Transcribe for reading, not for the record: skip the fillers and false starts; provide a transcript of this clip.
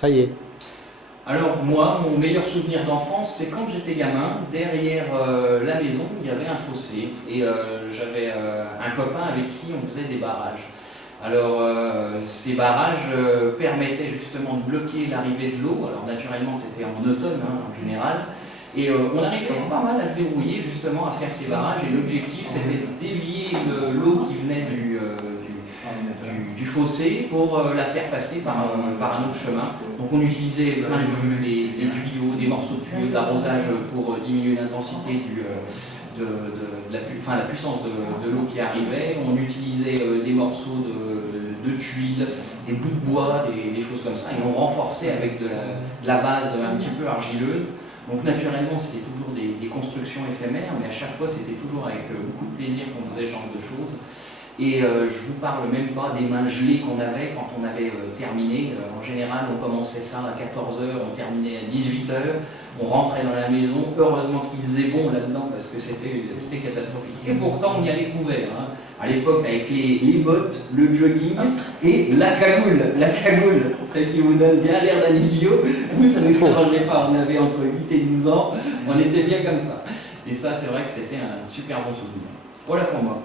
Ça y est. Alors moi, mon meilleur souvenir d'enfance, c'est quand j'étais gamin, derrière la maison, il y avait un fossé et j'avais un copain avec qui on faisait des barrages. Alors ces barrages permettaient justement de bloquer l'arrivée de l'eau, alors naturellement c'était en automne en général, et on arrivait pas mal à se débrouiller justement à faire ces barrages et l'objectif c'était de dévier l'eau qui venait du fossé pour la faire passer par un autre chemin. Donc on utilisait plein des tuyaux, des morceaux de tuyaux d'arrosage pour diminuer l'intensité de la puissance de l'eau qui arrivait. On utilisait des morceaux de tuiles, des bouts de bois, des choses comme ça, et on renforçait avec de la vase un petit peu argileuse. Donc naturellement c'était toujours des constructions éphémères, mais à chaque fois c'était toujours avec beaucoup de plaisir qu'on faisait ce genre de choses. Et je vous parle même pas des mains gelées qu'on avait quand on avait terminé. En général, on commençait ça à 14 h, on terminait à 18 h, on rentrait dans la maison. Heureusement qu'il faisait bon là-dedans parce que c'était catastrophique. Et pourtant, on y allait couvert. À l'époque, avec les bottes, le jogging et la cagoule. La cagoule, celle qui vous donne bien l'air d'un idiot. Nous, ça ne nous dérangeait pas. On avait entre 8 et 12 ans. On était bien comme ça. Et ça, c'est vrai que c'était un super bon souvenir. Voilà pour moi.